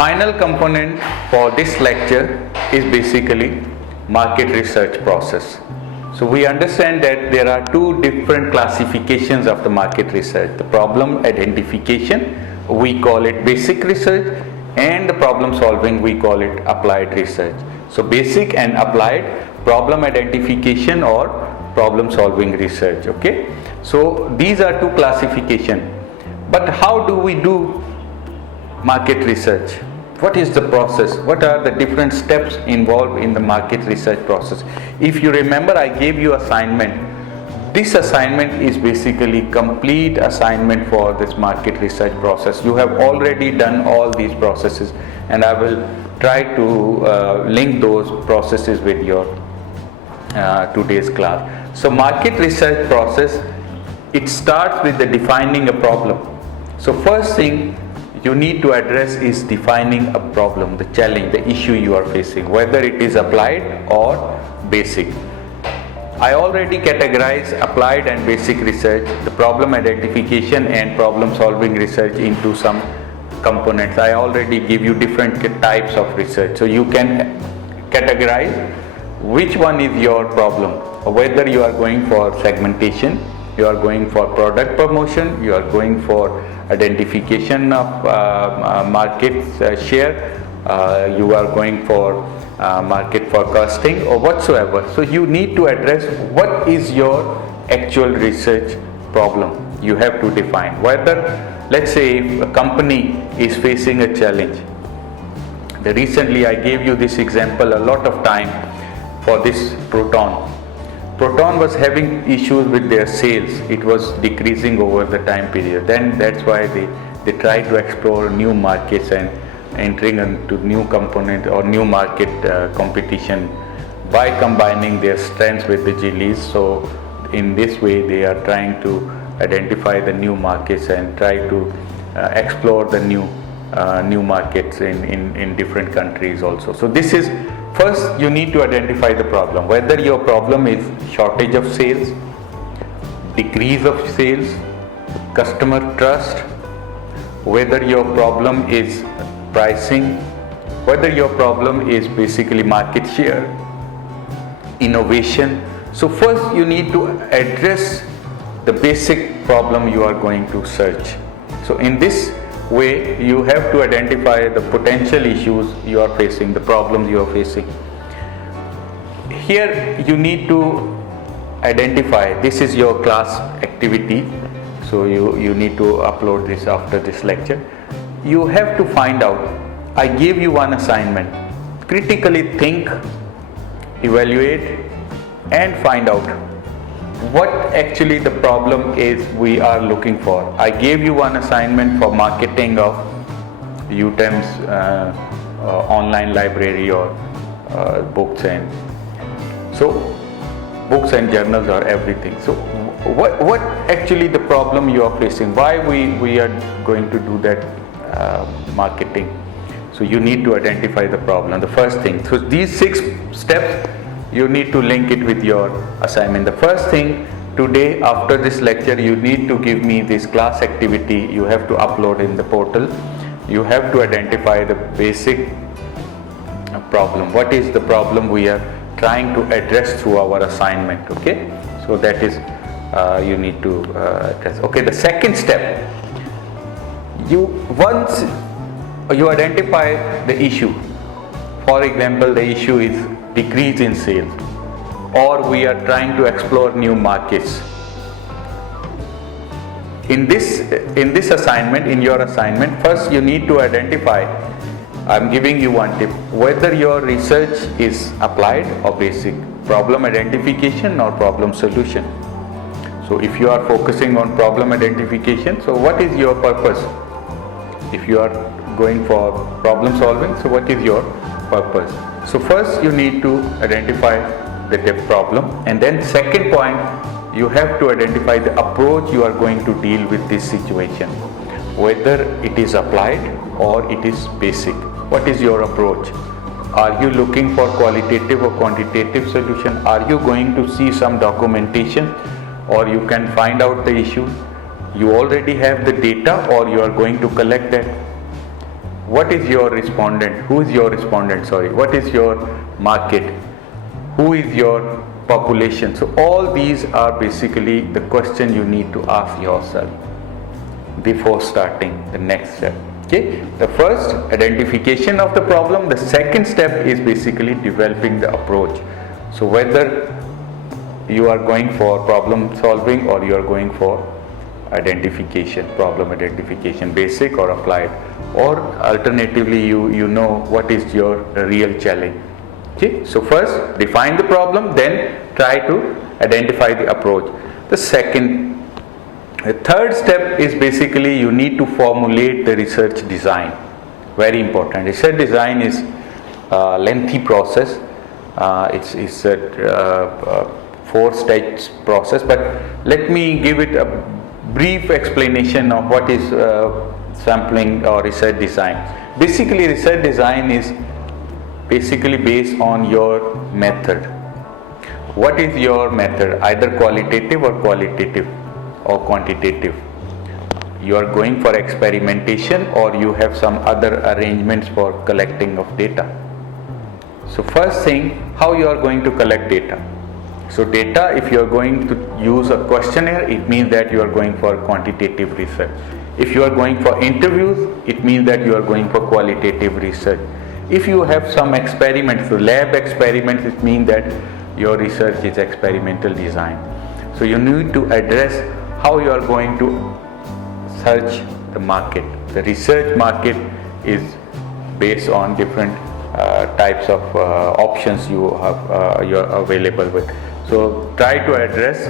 Final component for this lecture is basically market research process. So we understand that there are two different classifications of the market research. The problem identification, we call it basic research, and the problem solving, we call it applied research. So basic and applied problem identification or problem solving research. Okay, so these are two classifications. But how do we do market research? What is the process? What are the different steps involved in the market research process? If you remember, I gave you assignment. This assignment is basically complete assignment for this market research process. You have already done all these processes, and I will try to link those processes with your today's class. So market research process, it starts with the defining a problem. So first thing you need to address is defining a problem, the challenge, the issue you are facing, whether it is applied or basic. I already categorize applied and basic research, the problem identification and problem solving research into some components. I already give you different types of research, so you can categorize which one is your problem, whether you are going for segmentation, you are going for product promotion, you are going for identification of market share, you are going for market forecasting or whatsoever. So you need to address what is your actual research problem. You have to define whether, let's say, if a company is facing a challenge. Recently I gave you this example a lot of time for this Proton. Proton was having issues with their sales. It was decreasing over the time period. Then that's why they try to explore new markets and entering into new component or new market competition by combining their strengths with the Geely's. So in this way they are trying to identify the new markets and try to explore the new markets in different countries also. So this is, first you need to identify the problem, whether your problem is shortage of sales, decrease of sales, customer trust, whether your problem is pricing, whether your problem is basically market share, innovation. So first you need to address the basic problem you are going to search. So in this way you have to identify the potential issues you are facing, the problems you are facing. Here you need to identify, this is your class activity, so you need to upload this after this lecture. You have to find out, I gave you one assignment, critically think, evaluate and find out what actually the problem is we are looking for. I gave you one assignment for marketing of UTEM's online library or books and journals or everything. So what actually the problem you are facing, why we are going to do that marketing. So you need to identify the problem, the first thing. So these 6 steps you need to link it with your assignment. The first thing, today after this lecture you need to give me this class activity, you have to upload in the portal. You have to identify the basic problem. What is the problem we are trying to address through our assignment? Okay, so that is you need to address. Okay, the second step, once you identify the issue, for example the issue is decrease in sales, or we are trying to explore new markets. In this assignment, in your assignment, first you need to identify, I'm giving you one tip, whether your research is applied or basic, problem identification or problem solution. So if you are focusing on problem identification, so what is your purpose? If you are going for problem solving, so what is your purpose? So first you need to identify the problem, and then second point, you have to identify the approach you are going to deal with this situation, whether it is applied or it is basic. What is your approach? Are you looking for qualitative or quantitative solution? Are you going to see some documentation, or you can find out the issue? You already have the data, or you are going to collect that? what is your respondent, who is your respondent, sorry, what is your market, who is your population. So all these are basically the question you need to ask yourself before starting the next step. Okay, the first, identification of the problem. The second step is basically developing the approach. So whether you are going for problem solving or you are going for identification, problem identification, basic or applied, or alternatively you know what is your real challenge. Okay, so first define the problem, then try to identify the approach. The third step is basically you need to formulate the research design. Very important. Research design is a lengthy process. It's a 4-stage process, but let me give it a brief explanation of what is sampling or research design. Basically, research design is basically based on your method. What is your method? Either qualitative or qualitative or quantitative. You are going for experimentation or you have some other arrangements for collecting of data. So first thing, how you are going to collect data. So data, if you are going to use a questionnaire, it means that you are going for quantitative research. If you are going for interviews, it means that you are going for qualitative research. If you have some experiments, so lab experiments, it means that your research is experimental design. So you need to address how you are going to search the market. The research market is based on different types of options you are available with. So try to address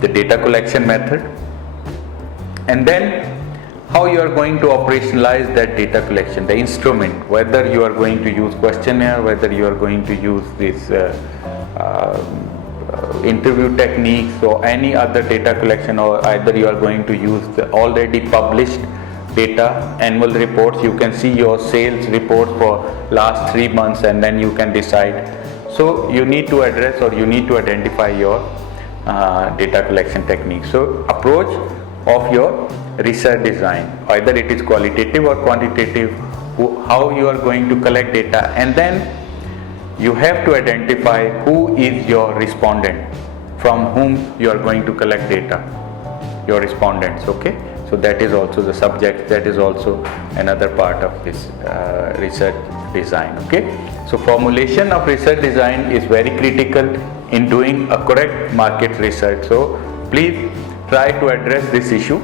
the data collection method, and then how you are going to operationalize that data collection, the instrument, whether you are going to use questionnaire, whether you are going to use this interview techniques or any other data collection, or either you are going to use the already published data, annual reports. You can see your sales report for last 3 months and then you can decide. So you need to address or you need to identify your data collection technique. So approach of your research design, either it is qualitative or quantitative, how you are going to collect data, and then you have to identify who is your respondent, from whom you are going to collect data, your respondents. Okay, so that is also the subject, that is also another part of this research design. Okay, so formulation of research design is very critical in doing a correct market research. So please try to address this issue.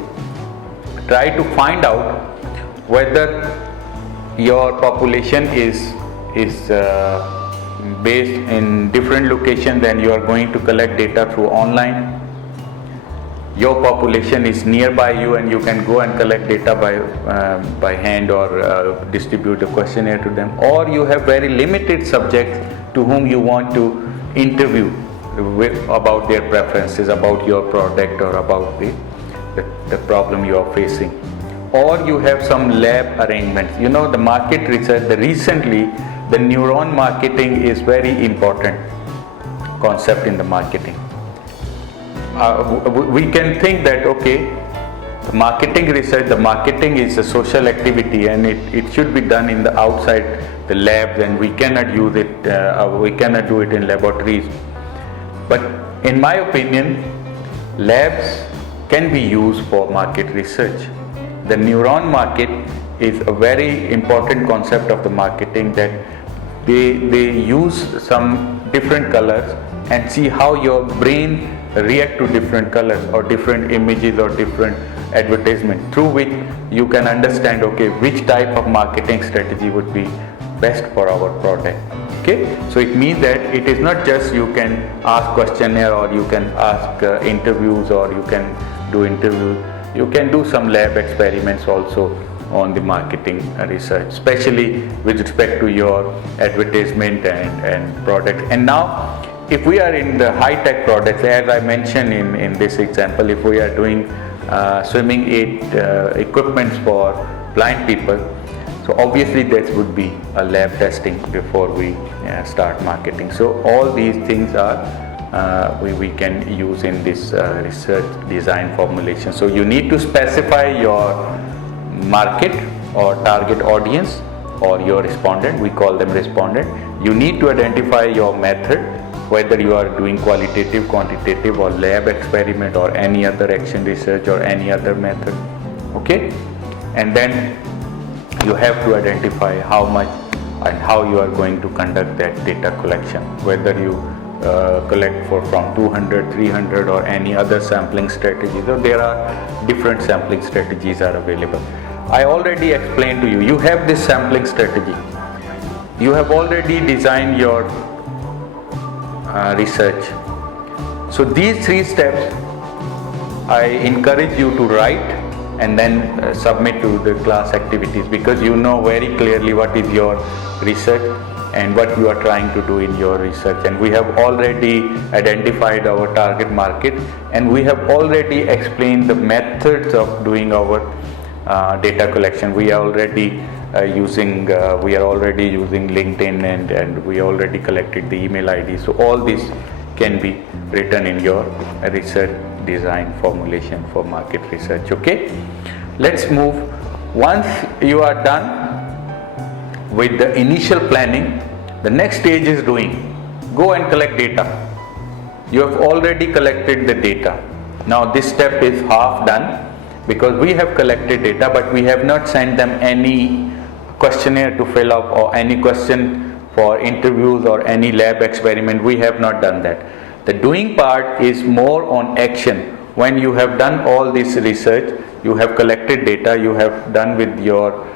Try to find out whether your population is based in different locations and you are going to collect data through online. Your population is nearby you and you can go and collect data by hand or distribute a questionnaire to them, or you have very limited subjects to whom you want to interview about their preferences, about your product or about the problem you are facing, or you have some lab arrangements. You know, the market research, recently the neuron marketing is very important concept in the marketing. We can think that okay, the marketing research, the marketing is a social activity and it should be done in the outside the labs, and we cannot use it, we cannot do it in laboratories. But in my opinion, labs can be used for market research. The neuron market is a very important concept of the marketing, that they use some different colors and see how your brain react to different colors or different images or different advertisement, through which you can understand okay, which type of marketing strategy would be best for our product. Okay, so it means that it is not just you can ask questionnaire or you can ask interviews or you can do interviews. You can do some lab experiments also on the marketing research, especially with respect to your advertisement and product. And now, if we are in the high-tech products, as I mentioned in this example, if we are doing swimming aid equipments for blind people, so obviously this would be a lab testing before we start marketing. So all these things are we can use in this research design formulation. So you need to specify your market or target audience or your respondent, we call them respondent. You need to identify your method, whether you are doing qualitative, quantitative or lab experiment or any other action research or any other method. Okay, and then you have to identify how much and how you are going to conduct that data collection, whether you collect from 200, 300 or any other sampling strategies, or there are different sampling strategies are available. I already explained to you, you have this sampling strategy, you have already designed your research. So these 3 steps I encourage you to write and then submit to the class activities, because you know very clearly what is your research and what you are trying to do in your research. And we have already identified our target market, and we have already explained the methods of doing our data collection. We are already using LinkedIn, and we already collected the email ID. So all this can be written in your research design formulation for market research. Okay, let's move. Once you are done with the initial planning, the next stage is doing. Go and collect data. You have already collected the data. Now this step is half done, because we have collected data, but we have not sent them any questionnaire to fill up or any question for interviews or any lab experiment. We have not done that. The doing part is more on action. When you have done all this research, you have collected data, you have done with your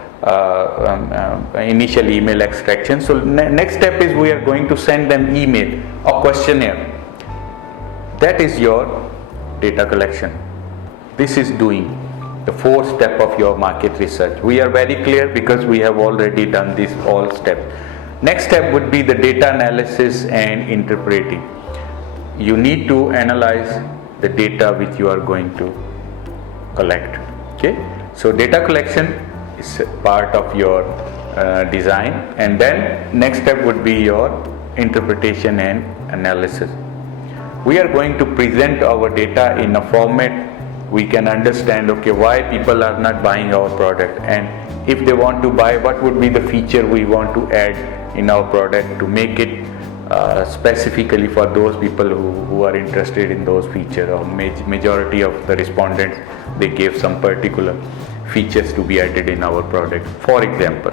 initial email extraction. So next step is we are going to send them email or questionnaire. That is your data collection. This is doing the 4th step of your market research. We are very clear because we have already done this all steps. Next step would be the data analysis and interpreting. You need to analyze the data which you are going to collect. Okay, so data collection is part of your design, and then next step would be your interpretation and analysis. We are going to present our data in a format we can understand, okay, why people are not buying our product, and if they want to buy, what would be the feature we want to add in our product to make it specifically for those people who are interested in those features. Or majority of the respondents, they gave some particular features to be added in our product, for example.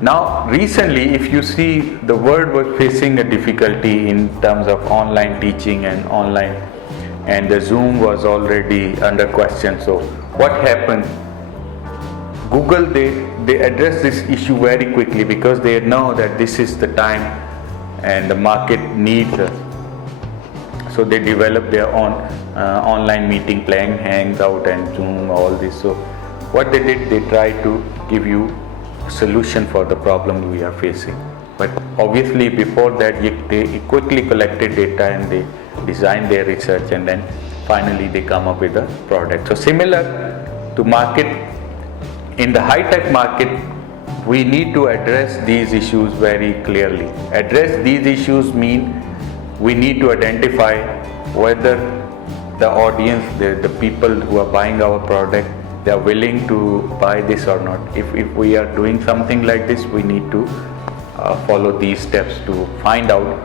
Now recently, if you see, the world was facing a difficulty in terms of online teaching and the Zoom was already under question. So what happened? Google, they addressed this issue very quickly, because they know that this is the time and the market needs us. So they developed their own online meeting plan, Hangout and Zoom, all this. So what they did, they tried to give you a solution for the problem we are facing. But obviously before that, they quickly collected data and they designed their research, and then finally they come up with a product. So similar to market, in the high-tech market, we need to address these issues very clearly. Address these issues mean we need to identify whether the audience, the people who are buying our product, they are willing to buy this or not. If we are doing something like this, we need to follow these steps to find out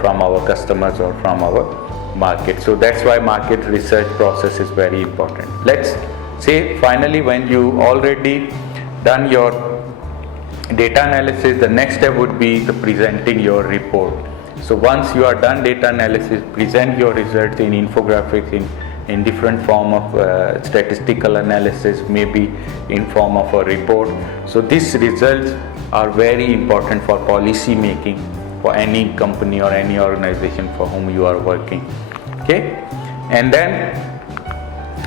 from our customers or from our market. So that's why market research process is very important. Let's say finally, when you already done your data analysis, the next step would be the presenting your report. So once you are done data analysis, present your results in infographics, in different form of statistical analysis, maybe in form of a report. So these results are very important for policy making for any company or any organization for whom you are working. Okay, and then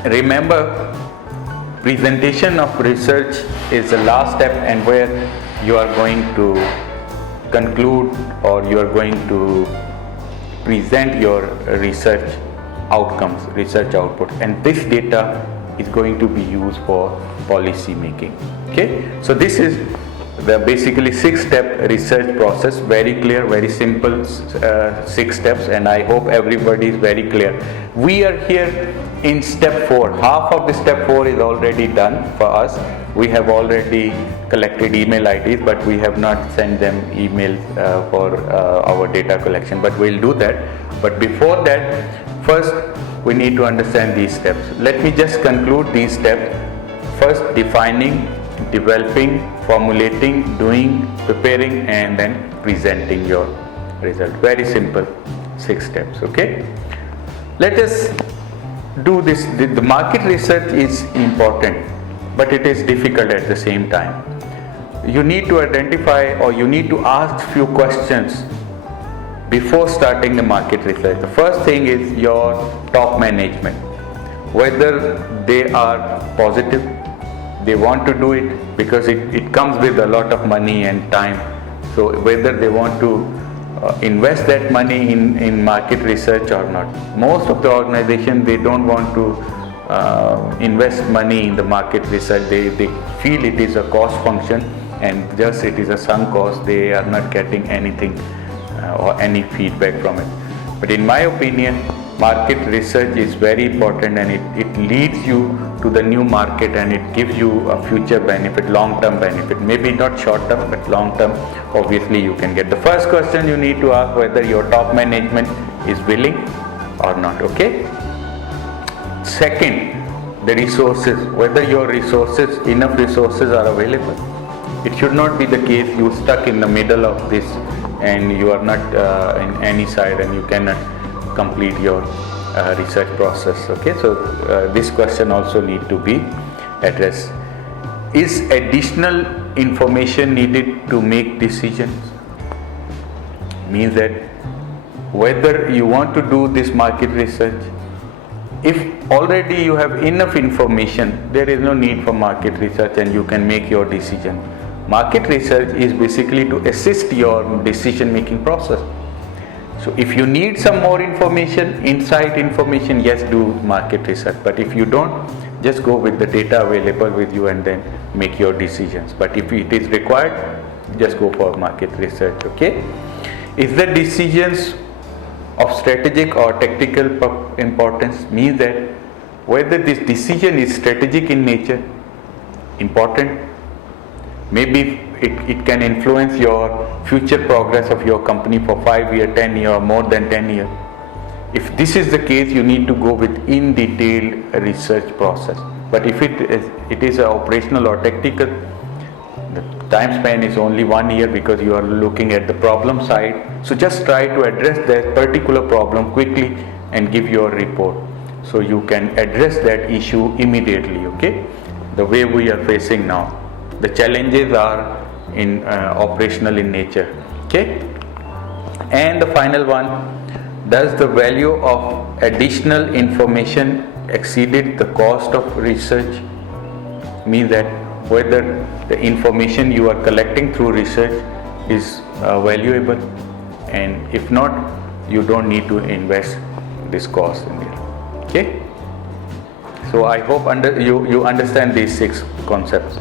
remember, presentation of research is the last step, and where you are going to conclude or you are going to present your research outcomes, research output, and this data is going to be used for policy making. Okay, so this is the basically 6-step research process. Very clear, very simple 6 steps, and I hope everybody is very clear. We are here in step 4. Half of the step 4 is already done for us. We have already collected email IDs, but we have not sent them emails for our data collection, but we'll do that. But before that, first we need to understand these steps. Let me just conclude these steps. First, defining, developing, formulating, doing, preparing, and then presenting your result. Very simple, 6 steps. Okay, let us do this. The market research is important, but it is difficult at the same time. You need to identify, or you need to ask few questions before starting the market research. The first thing is your top management, whether they are positive, they want to do it, because it comes with a lot of money and time. So whether they want to invest that money in market research or not. Most of the organizations, they don't want to invest money in the market research. They feel it is a cost function, and just it is a sunk cost. They are not getting anything or any feedback from it. But in my opinion, market research is very important, and it leads you to the new market, and it gives you a future benefit, long-term benefit. Maybe not short-term, but long-term, obviously you can get. The first question you need to ask, whether your top management is willing or not. Okay. Second, the resources, whether your resources, enough resources are available. It should not be the case you stuck in the middle of this and you are not in any side and you cannot complete your research process. Okay, so this question also need to be addressed. Is additional information needed to make decisions? Means that whether you want to do this market research, if already you have enough information, there is no need for market research and you can make your decision. Market research is basically to assist your decision making process. So if you need some more information, insight information, yes, do market research. But if you don't, just go with the data available with you and then make your decisions. But if it is required, just go for market research. Okay. Is the decisions of strategic or tactical importance? Means that whether this decision is strategic in nature, important, maybe it can influence your future progress of your company for 5 years, 10 years, or more than 10 years. If this is the case, you need to go with in detailed research process. But if it is operational or tactical, the time span is only 1 year because you are looking at the problem side. So just try to address that particular problem quickly and give your report, so you can address that issue immediately. Okay, the way we are facing now, the challenges are in operational in nature. Okay, and the final one, does the value of additional information exceeded the cost of research? Means that whether the information you are collecting through research is valuable, and if not, you don't need to invest this cost in there. Okay, so I hope you understand these 6 concepts.